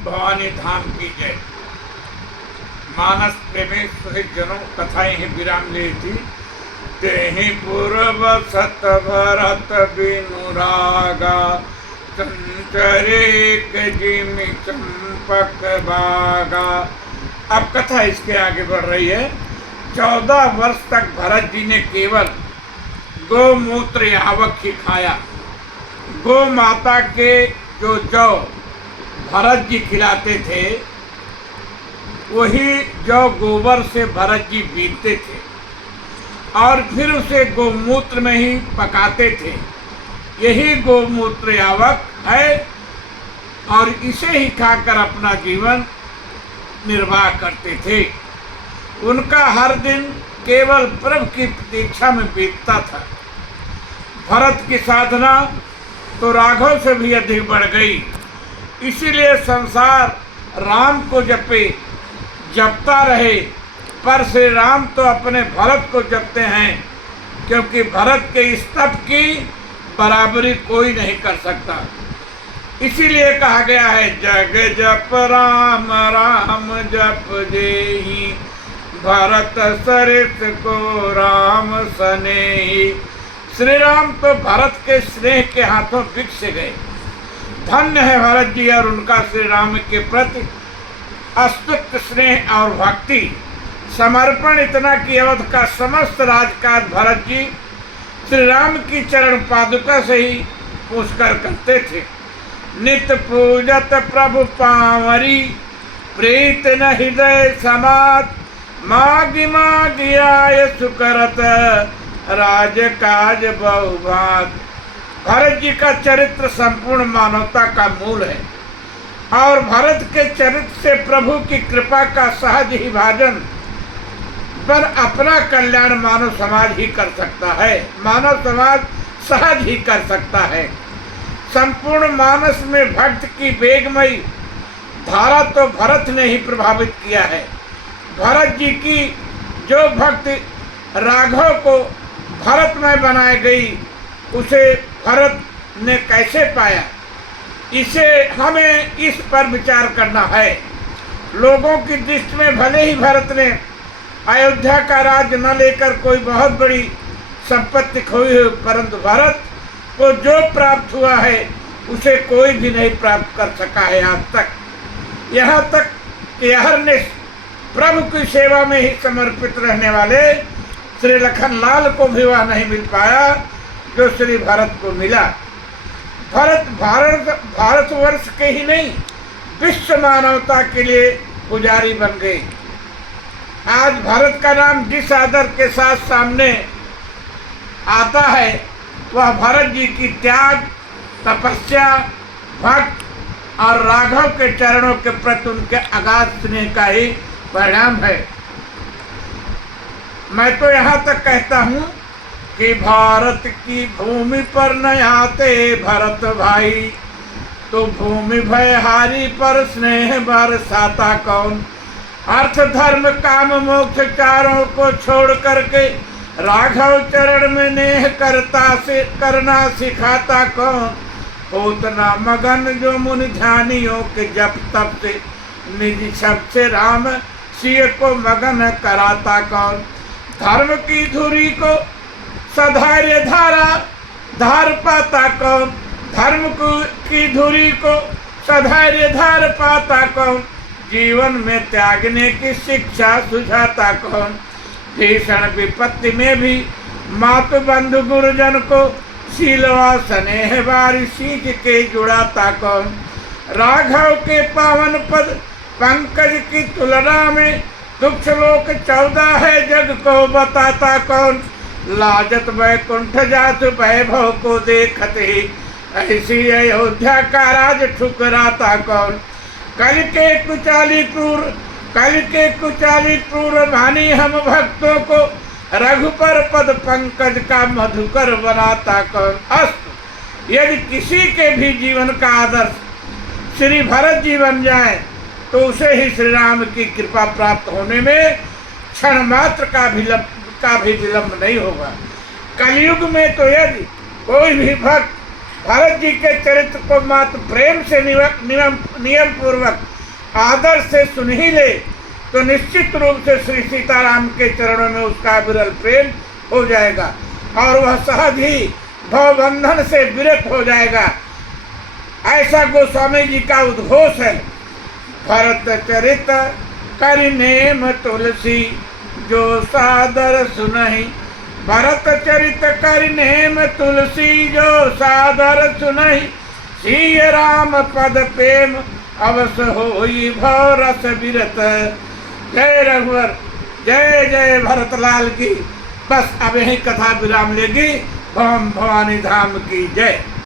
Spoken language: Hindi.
भवानी धाम की जय। मानस प्रेमे सुहित जनों कथाएं हैं विराम ली थी। तेहि पूर्व सत भरत बिनुरागा संचरिक जिमि चंपक बागा। अब कथा इसके आगे बढ़ रही है। 14 वर्ष तक भरत जी ने केवल गोमूत्र यावक ही खाया। गो माता के जो जौ भरत जी खिलाते थे वही जौ गोबर से भरत जी बीतते थे और फिर उसे गोमूत्र में ही पकाते थे। यही गोमूत्र यावक है और इसे ही खाकर अपना जीवन निर्वाह करते थे। उनका हर दिन केवल प्रभु की प्रतीक्षा में बीतता था। भरत की साधना तो राघव से भी अधिक बढ़ गई। इसीलिए संसार राम को जपता रहे, पर श्री राम तो अपने भरत को जपते हैं, क्योंकि भरत के इस तप की बराबरी कोई नहीं कर सकता। इसीलिए कहा गया है, जग जप राम राम जप जेहि, भरत सरित को राम स्नेहि। श्री राम तो भरत के स्नेह के हाथों बिक से गए। धन्य है भरत जी और उनका श्री राम के प्रति अस्तुत स्नेह और भक्ति। समर्पण इतना कि अवध का समस्त राजकाज भरत जी श्री राम की चरण पादुका से ही पूछकर करते थे। नित पूजत प्रभु पावरी, प्रीत न हृदय समात, मागी मागी आय सुकरत, राज काज बहुभात। भरत जी का चरित्र संपूर्ण मानवता का मूल है और भरत के चरित्र से प्रभु की कृपा का सहज ही भाजन पर अपना कल्याण मानव समाज ही कर सकता है। मानव समाज सहज ही कर सकता है। संपूर्ण मानस में भक्त की वेगमयी धारा तो भरत ने ही प्रभावित किया है। भरत जी की जो भक्ति राघव को भरत में बनाई गई, उसे भरत ने कैसे पाया, इसे हमें इस पर विचार करना है। लोगों की दृष्टि में भले ही भरत ने अयोध्या का राज्य न लेकर कोई बहुत बड़ी संपत्ति खोई हो, परंतु भरत को जो प्राप्त हुआ है उसे कोई भी नहीं प्राप्त कर सका है आज तक। यहाँ तक कि हरनिश प्रभु की सेवा में ही समर्पित रहने वाले श्री लखनलाल को भी वह नहीं मिल पाया जो श्री भरत को मिला। भारतवर्ष के ही नहीं, विश्व मानवता के लिए पुजारी बन गए। आज भारत का नाम जिस आदर के साथ सामने आता है वह भरत जी की त्याग, तपस्या, भक्त और राघव के चरणों के प्रति उनके अगाध स्नेह का ही परिणाम है। मैं तो यहाँ तक कहता हूँ कि भारत की भूमि पर न आते भरत भाई, तो भूमि भयहारी पर स्नेह बरसाता कौन। अर्थ धर्म काम मोक्ष चारों को छोड़ करके राघव चरण में नेह करना सिखाता कौन। होतना मगन जो मुनि ध्यानियों के जप तप से, निज शब्द से राम सिय को मगन कराता कौन। धर्म की धुरी को सधैर्य धार पाता कौन। धर्म की धुरी को सधैर्य धार पाता कौन। जीवन में त्यागने की शिक्षा सुझाता कौन। भीषण विपत्ति में भी मातु बंधु गुरुजन को शीलवा स्नेह बारी सीख के जुड़ाता कौन। राघव के पावन पद पंकज की तुलना में दुख श्लोक 14 है, जग को बताता कौन। लाजत वैकुंठ जात वैभव को देखत ही, ऐसी अयोध्या का राज ठुकराता कौन। कल के कुचाली क्रूर भानी हम भक्तों को, रघुपर पद पंकज का मधुकर बनाता कौन। अस्तु, यदि किसी के भी जीवन का आदर्श श्री भरत जी बन जाए तो उसे ही श्री राम की कृपा प्राप्त होने में क्षण मात्र का भी विलंब नहीं होगा। कलयुग में तो यदि कोई भी भक्त भरत जी के चरित्र को मात्र प्रेम से नियम पूर्वक आदर से सुन ही ले तो निश्चित रूप से श्री सीताराम के चरणों में उसका विरल प्रेम हो जाएगा और वह सहज ही भवबंधन से विरत हो जाएगा। ऐसा गोस्वामी जी का उद्घोष है। भरत चरित कर नेम तुलसी जो सादर सुनहि, भरत चरित कर नेम तुलसी जो सादर सुनहि, सिय राम पद प्रेम अवस होई भव रस विरत। जय रघुवर, जय जय भरतलाल की। बस अब यही कथा विराम लेगी। भवानी धाम की जय।